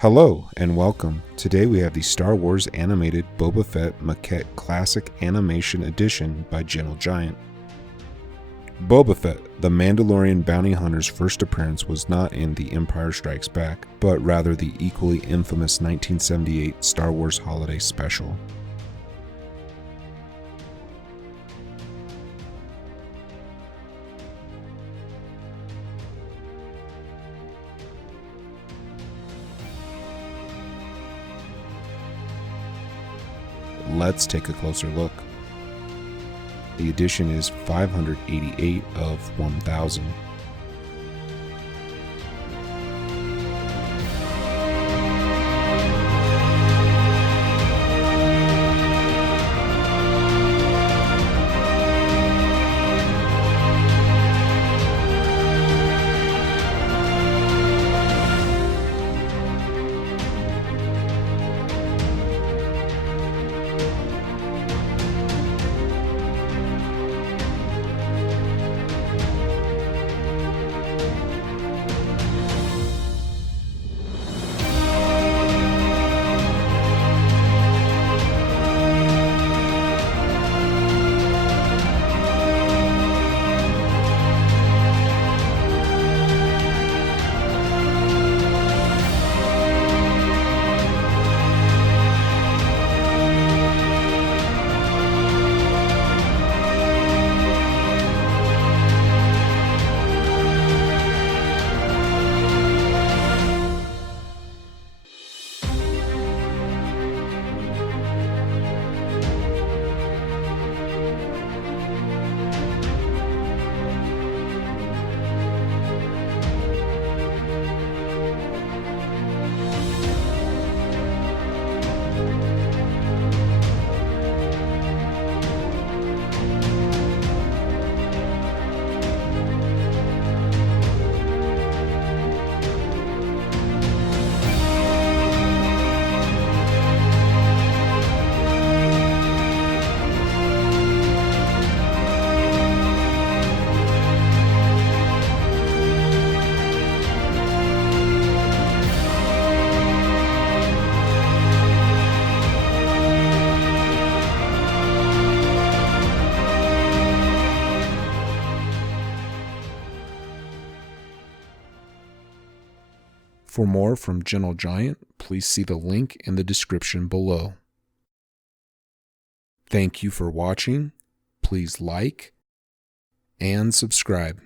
Hello and welcome. Today we have the Star Wars animated Boba Fett Maquette Classic Animation Edition by Gentle Giant. Boba Fett, the Mandalorian bounty hunter's first appearance was not in The Empire Strikes Back, but rather the equally infamous 1978 Star Wars Holiday Special. Let's take a closer look. The edition is 588 of 1000. For more from Gentle Giant, please see the link in the description below. Thank you for watching. Please like and subscribe.